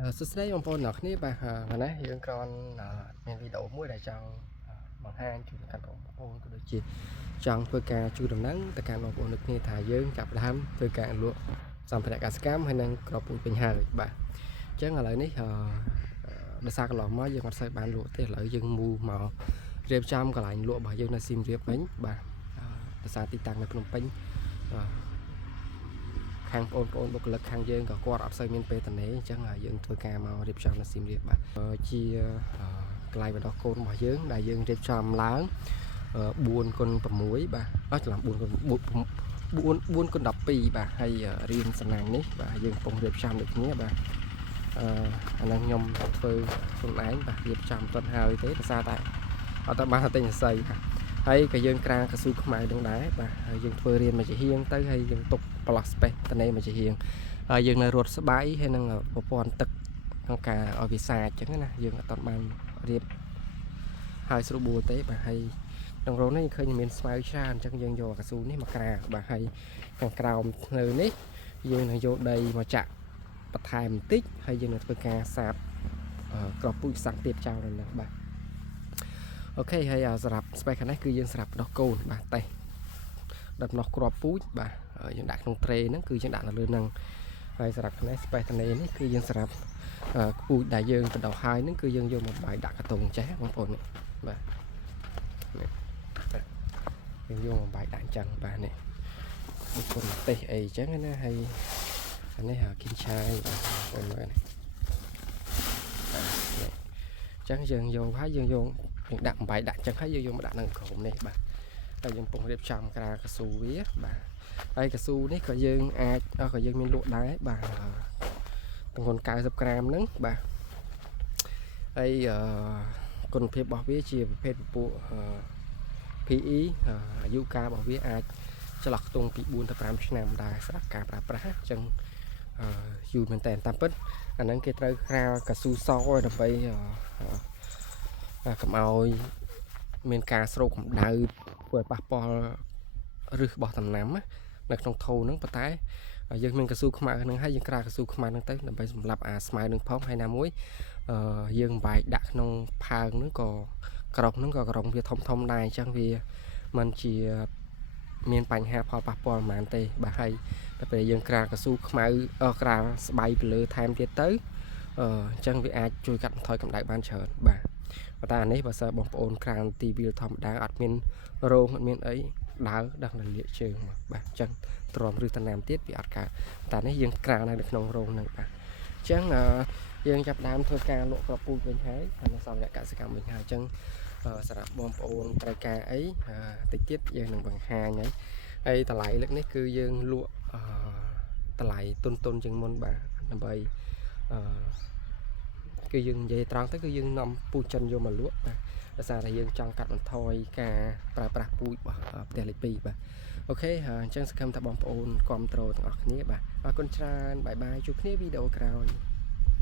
សួស្តីបងប្អូនអ្នកគ្នាបាទថ្ងៃនេះយើងគ្រាន់មានវីដេអូមួយដែលចង់បង្ហាញជូនដល់បងប្អូនក៏ដូចជាចង់ធ្វើការជួយដំណឹងទៅកាន់បងប្អូនអ្នកគ្នាថាយើងចាប់ផ្ដើមធ្វើការលក់សម្ភារៈកសិកម្មហើយនឹងក្របពូជពេញហើយបាទអញ្ចឹងឥឡូវនេះដោយសារកន្លងមកយើងអត់សូវបានលក់ទេឥឡូវយើងមូមករៀបចំកន្លែងលក់របស់យើងនៅសៀមរាបវិញបាទដោយសារទីតាំងនៅភ្នំពេញខាងបងប្អូនបុគ្គលិកខាងយើងក៏គាត់អត់សូវមានពេលទៅអញ្ចឹងយើងធ្វើការមករៀបចំនៅសៀមរាបបាទជាកន្លែងបណ្ដោះកូនរបស់យើងដែលយើងរៀបចំឡើង4x6 បាទអត់ច្រឡំ4x4 4x12 បាទហើយរៀនសំណាញ់នេះបាទយើងកំពុងរៀបចំដូចគ្នាបាទអានេះខ្ញុំធ្វើខ្លួនឯងបាទរៀបចំទាន់ហើយទេដោយសារតែអត់បានទិញសរសៃបាទហើយក៏យើងក្រាកស៊ូខ្មៅនឹងដែរបាទហើយយើងធ្វើរៀនមួយជាហៀងទៅហើយយើងទុកប្លោះស្ពេសតនេមួយជាហៀងហើយយើងនៅរត់ស្បៃហើយនឹងប្រព័ន្ធទឹកក្នុងការឲ្យវាសាចអញ្ចឹងណាយើងអត់បានរៀបហើយស្រួលបួលទេបាទហើយក្នុងរោងនេះឃើញមានស្មៅច្រើនអញ្ចឹងយើងយកកស៊ូនេះមកក្រាបាទហើយខាងក្រោមធ្នើនេះយើងនឹងយកដីមកចាក់បន្ថែមបន្តិចហើយយើងនឹងធ្វើការសាបក្របពូជសាំងទៀតចោលនៅនោះបាទអូខេហើយសម្រាប់ស្បែកខាងនេះគឺយើងសម្រាប់ដោះកូនបាទតេះដំណោះក្របពូជបាទយើងដាក់ក្នុងត្រេហ្នឹងគឺយើងដាក់នៅលើហ្នឹងហើយសម្រាប់ខាងនេះស្បែកតនេនេះគឺយើងសម្រាប់ពូជដែលយើងទៅដោះហើយហ្នឹងគឺយើងយកមកបាយដាក់កាតុងចេះបងប្អូននេះបាទយើងយកមកបាយដាក់អញ្ចឹងបាទនេះបុគ្គលទេសអីអញ្ចឹងណាហើយអានេះគីនឆាយបងប្អូនមើលនេះអញ្ចឹងយើងយកហើយយើងយកដាក់បាយដាក់អញ្ចឹងហើយយើងយកមកដាក់នៅក្រុមនេះបាទហើយយើងកំពុងរៀបចំក្រាកស៊ូវាបាទហើយកស៊ូនេះក៏យើងអាចក៏យើងមានលក់ដែរបាទទម្ងន់90ក្រាមហ្នឹងបាទហើយគុណភាពរបស់វាជាប្រភេទពពួកPE អាយុកាលរបស់វាអាចចន្លោះខ្ទង់ពី4ទៅ5ឆ្នាំដែរសម្រាប់ការប្រើប្រាស់អញ្ចឹងយូរមែនតើតាមពិតអាហ្នឹងគេត្រូវក្រាកស៊ូសដើម្បីកុំឲ្យមានការស្រោកកម្ដៅធ្វើឲ្យប៉ះពាល់ឫសរបស់ដំណាំនៅក្នុងថូហ្នឹងប៉ុន្តែយើងមានកស៊ូខ្មៅហ្នឹងហើយយើងក្រាកស៊ូខ្មៅហ្នឹងទៅដើម្បីសម្រាប់អាស្មៅនឹងផងហើយណាមួយយើងបែកដាក់ក្នុងផើងហ្នឹងក៏ក្រុមហ្នឹងក៏ក្រុមវាធំដែរអញ្ចឹងវាมันជាមានបញ្ហាផលប៉ះពាល់ប៉ុន្មានទេបាទហើយតែពេលយើងក្រាកស៊ូខ្មៅក្រាស្បៃពីលើថែមទៀតទៅអញ្ចឹងវាអាចជួយកាត់បន្ថយកម្ដៅបានច្រើនបាទប៉ុន្តែអានេះបើសិនបងប្អូនក្រានទីវាលធម្មតាអត់មានរោងអត់មានអីដើរដល់លាកជើងមកបាទអញ្ចឹងទ្រាំឬតំណាំទៀតវាអត់កើតតែនេះយើងក្រាននៅក្នុងរោងហ្នឹងបាទអញ្ចឹងយើងចាប់ដើមធ្វើការលក់ក្របពូជវិញហើយហើយសម្ភារៈកសិកម្មវិញហើយអញ្ចឹងសម្រាប់បងប្អូនត្រូវការអីតិចទៀតយើងនឹងបង្ហាញហើយតម្លៃលើកនេះគឺយើងលក់តម្លៃទុនជាងមុនបាទដើម្បីគឺយើងនិយាយត្រង់ទៅគឺយើងនាំពូជចិនយកមកលក់បាទដោយសារតែយើងចង់កាត់បន្ថយការប្រើប្រាស់ពូជរបស់ផ្ទះលេខ2បាទអូខេអញ្ចឹងសង្ឃឹមថាបងប្អូនគ្រប់ត្រូលទាំងអស់គ្នាបាទអរគុណច្រើនបាយបាយជួបគ្នាវីដេអូក្រោយ